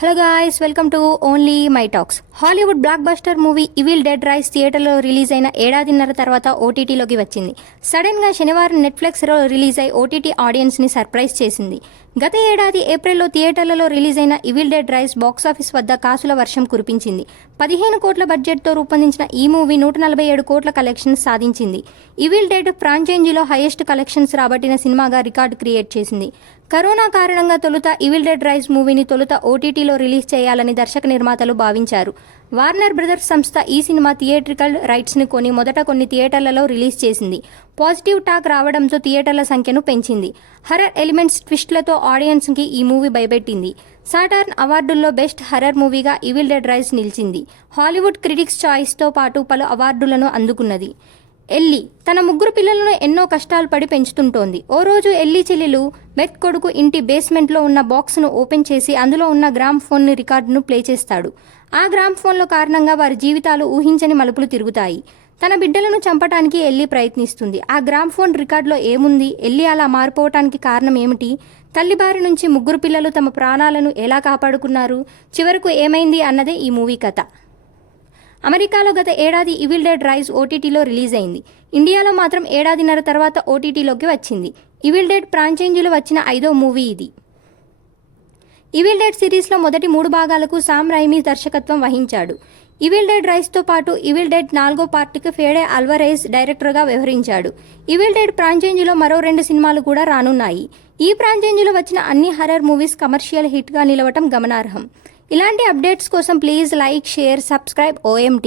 Hello guys, welcome to only my talks. Hollywood block buster movie evil Dead rice థియేటర్లో release అయిన ఏడాదిన్నర తర్వాత ఓటీటీలోకి వచ్చింది. సడన్గా శనివారం నెట్ఫ్లిక్స్లో రిలీజ్ అయి ఓటీటీ ఆడియన్స్ని సర్ప్రైజ్ చేసింది. గత ఏడాది ఏప్రిల్లో థియేటర్లలో రిలీజ్ అయిన ఈవిల్ డెడ్ రైస్ బాక్సాఫీస్ వద్ద కాసుల వర్షం కురిపించింది. 15 కోట్ల బడ్జెట్తో రూపొందించిన ఈ మూవీ 147 కోట్ల కలెక్షన్స్ సాధించింది. ఈవిల్ డెడ్ ఫ్రాంచైజీలో హైయెస్ట్ కలెక్షన్స్ రాబట్టిన సినిమాగా రికార్డు క్రియేట్ చేసింది. కరోనా కారణంగా తొలుత ఈవిల్ డెడ్ రైస్ మూవీని తొలుత ఓటీటీలో రిలీజ్ చేయాలని దర్శక నిర్మాతలు భావించారు. వార్నర్ బ్రదర్స్ సంస్థ ఈ సినిమా థియేట్రికల్ రైట్స్ని కొని మొదట కొన్ని థియేటర్లలో రిలీజ్ చేసింది. పాజిటివ్ టాక్ రావడంతో థియేటర్ల సంఖ్యను పెంచింది. హర్రర్ ఎలిమెంట్స్ ట్విస్ట్లతో ఆడియన్స్కి ఈ మూవీ భయపెట్టింది. సాటర్న్ అవార్డుల్లో బెస్ట్ హర్రర్ మూవీగా ఈవిల్ డెడ్ రైస్ నిలిచింది. హాలీవుడ్ క్రిటిక్స్ చాయిస్తో పాటు పలు అవార్డులను అందుకున్నది. ఎల్లీ తన 3 పిల్లలను ఎన్నో కష్టాలు పడి పెంచుతుంటోంది. ఓ రోజు ఎల్లీ చెల్లెలు బెత్ కొడుకు ఇంటి బేస్మెంట్లో ఉన్న బాక్స్ను ఓపెన్ చేసి అందులో ఉన్న గ్రామ్ ఫోన్ రికార్డును ప్లే చేస్తాడు. ఆ గ్రామ్ ఫోన్లో కారణంగా వారి జీవితాలు ఊహించని మలుపులు తిరుగుతాయి. తన బిడ్డలను చంపడానికి ఎల్లీ ప్రయత్నిస్తుంది. ఆ గ్రామ్ ఫోన్ రికార్డులో ఏముంది? ఎల్లీ అలా మారిపోవటానికి కారణం ఏమిటి? తల్లి బారి నుంచి 3 పిల్లలు తమ ప్రాణాలను ఎలా కాపాడుకున్నారు? చివరకు ఏమైంది అన్నదే ఈ మూవీ కథ. అమెరికాలో గత ఏడాది ఈవిల్ డెడ్ రైస్ ఓటీటీలో రిలీజ్ అయింది. ఇండియాలో మాత్రం ఏడాదిన్నర తర్వాత ఓటీటీలోకి వచ్చింది. ఈవిల్ డెడ్ ఫ్రాంచైజీలో వచ్చిన 5వ మూవీ ఇది. ఈవిల్ డెడ్ సిరీస్లో మొదటి 3 భాగాలకు సామ్ రైమీ దర్శకత్వం వహించాడు. ఈవిల్ డెడ్ రైస్తో పాటు ఈవిల్ డెడ్ 4వ పార్ట్కి ఫేడే అల్వరైజ్ డైరెక్టర్గా వ్యవహరించాడు. ఈవిల్ డెడ్ ఫ్రాంచైజీలో మరో 2 సినిమాలు కూడా రానున్నాయి. ఈ ఫ్రాంచైజీలో వచ్చిన అన్ని హర్రర్ మూవీస్ కమర్షియల్ హిట్గా నిలవటం గమనార్హం. ఇలాంటి అప్డేట్స్ కోసం please like, share, subscribe OMT.